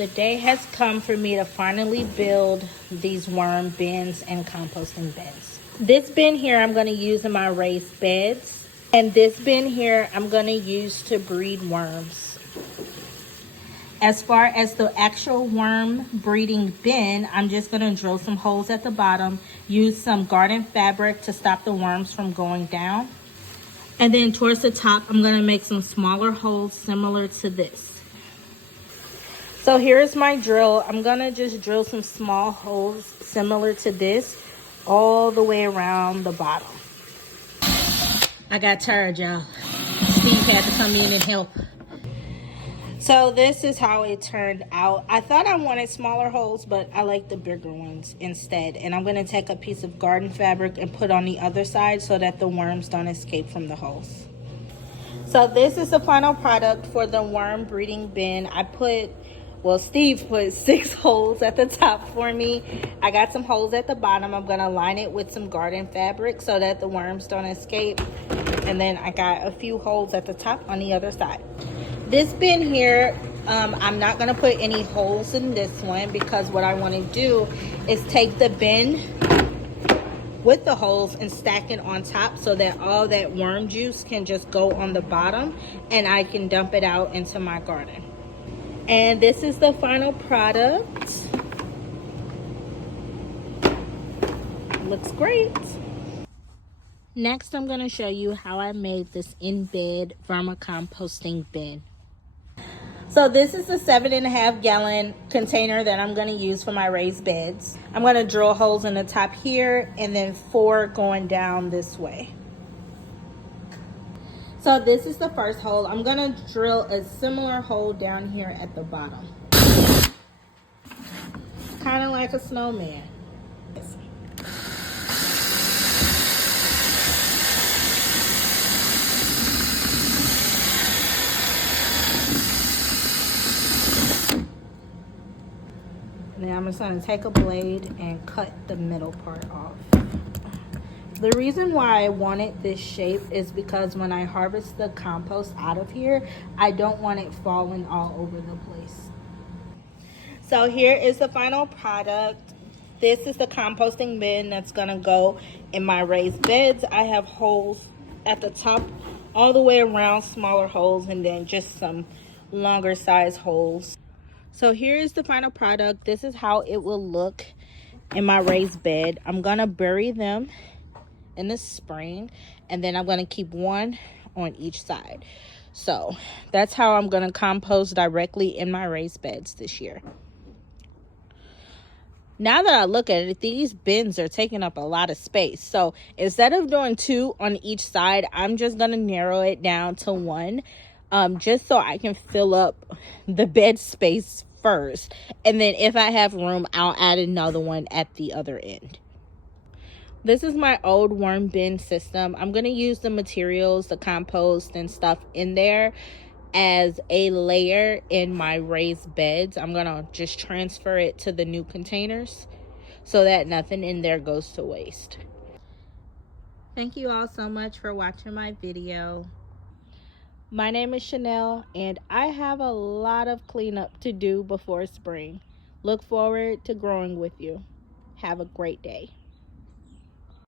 The day has come for me to finally build these worm bins and composting bins. This bin here I'm going to use in my raised beds, and this bin here I'm going to use to breed worms. As far as the actual worm breeding bin, I'm just going to drill some holes at the bottom, use some garden fabric to stop the worms from going down. And then towards the top, I'm going to make some smaller holes similar to this. So here's my drill. I'm going to just drill some small holes similar to this all the way around the bottom. I got tired, y'all. Steve had to come in and help. So this is how it turned out. I thought I wanted smaller holes, but I like the bigger ones instead. And I'm going to take a piece of garden fabric and put on the other side so that the worms don't escape from the holes. So this is the final product for the worm breeding bin. Steve put 6 holes at the top for me. I got some holes at the bottom. I'm gonna line it with some garden fabric so that the worms don't escape. And then I got a few holes at the top on the other side. This bin here, I'm not gonna put any holes in this one because what I wanna do is take the bin with the holes and stack it on top so that all that worm juice can just go on the bottom and I can dump it out into my garden. And this is the final product. Looks great. Next, I'm going to show you how I made this in-bed vermicomposting bin. So this is the 7.5 gallon container that I'm going to use for my raised beds. I'm going to drill holes in the top here and then 4 going down this way. So this is the first hole. I'm gonna drill a similar hole down here at the bottom. Kind of like a snowman. Now I'm just gonna take a blade and cut the middle part off. The reason why I wanted this shape is because when I harvest the compost out of here, I don't want it falling all over the place. So here is the final product. This is the composting bin that's gonna go in my raised beds. I have holes at the top all the way around, smaller holes, and then just some longer size holes. So here is the final product. This is how it will look in my raised bed. I'm gonna bury them in the spring, and then I'm going to keep one on each side. So that's how I'm going to compost directly in my raised beds this year. Now that I look at it, these bins are taking up a lot of space. So instead of doing 2 on each side, I'm just going to narrow it down to 1, just so I can fill up the bed space first. And then if I have room, I'll add another one at the other end. This is my old worm bin system. I'm going to use the materials, the compost and stuff in there as a layer in my raised beds. I'm going to just transfer it to the new containers so that nothing in there goes to waste. Thank you all so much for watching my video. My name is Chanel, and I have a lot of cleanup to do before spring. Look forward to growing with you. Have a great day.